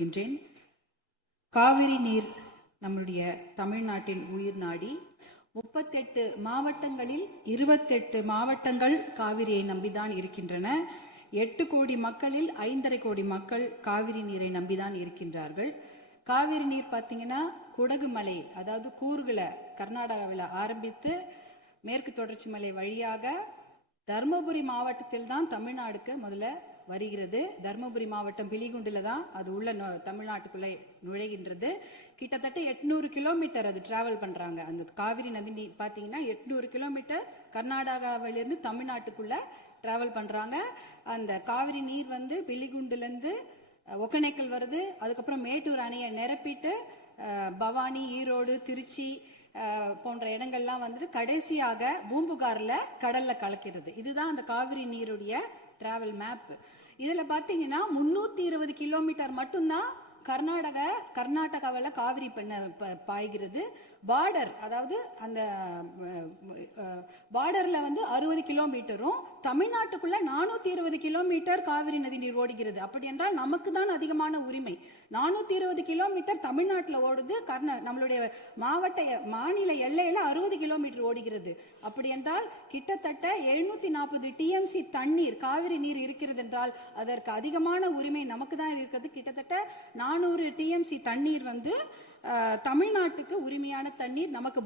கொள்கின்றேன். காவிரி நீர் நம்முடைய தமிழ்நாட்டின் உயிர் நாடி. 38 மாவட்டங்களில் 28 மாவட்டங்கள் காவிரியை நம்பிதான் இருக்கின்றன. 8 கோடி மக்களில் 5.5 கோடி மக்கள் காவிரி நீரை நம்பிதான் இருக்கின்றார்கள். காவிரி நீர் பார்த்தீங்கன்னா குடகு மலை, அதாவது கூர்களை கர்நாடகாவில் ஆரம்பித்து மேற்கு தொடர்ச்சி மலை வழியாக தர்மபுரி மாவட்டத்தில் தான் தமிழ்நாடுக்கு முதல்ல வருகிறது. தர்மபுரி மாவட்டம் பிலிகுண்டில் தான் அது உள்ள தமிழ்நாட்டுக்குள்ளே நுழைகின்றது. கிட்டத்தட்ட 800 கிலோமீட்டர் அது டிராவல் பண்றாங்க. அந்த காவிரி நதி நீர் பார்த்தீங்கன்னா 800 கிலோமீட்டர் கர்நாடகாவிலிருந்து தமிழ்நாட்டுக்குள்ள டிராவல் பண்றாங்க. அந்த காவிரி நீர் வந்து பிலிகுண்டுலேருந்து ஒகேனக்கல் வருது. அதுக்கப்புறம் மேட்டூர் அணையை நிரப்பிட்டு பவானி, ஈரோடு, திருச்சி போன்ற இடங்கள்லாம் வந்துட்டு கடைசியாக பூம்புகார்ல கடல்ல கலக்கிறது. இதுதான் அந்த காவிரி நீருடைய டிராவல் மேப். இதுல பாத்தீங்கன்னா 320 கிலோமீட்டர் மட்டும்தான் கர்நாடகாவில் காவிரி பாய்கிறது. பார்டர், அதாவது அந்த பார்டர்ல வந்து 60 கிலோமீட்டரும் தமிழ்நாட்டுக்குள்ள 420 கிலோமீட்டர் காவிரி நதி நீர் ஓடுகிறது. அப்படி என்றால் நமக்கு தான் அதிகமான உரிமை. 420 கிலோமீட்டர் தமிழ்நாட்டில் ஓடுது, நம்மளுடைய மாநில எல்லையில 60 கிலோமீட்டர் ஓடுகிறது. அப்படி என்றால் கிட்டத்தட்ட 740 டிஎம்சி தண்ணீர், காவிரி நீர் இருக்கிறது என்றால் அதற்கு அதிகமான உரிமை நமக்கு தான் இருக்கிறது. கிட்டத்தட்ட 400 டிஎம்சி தண்ணீர் வந்து தமிழ்நாட்டுக்கு உரிமையான தண்ணீர் நமக்கு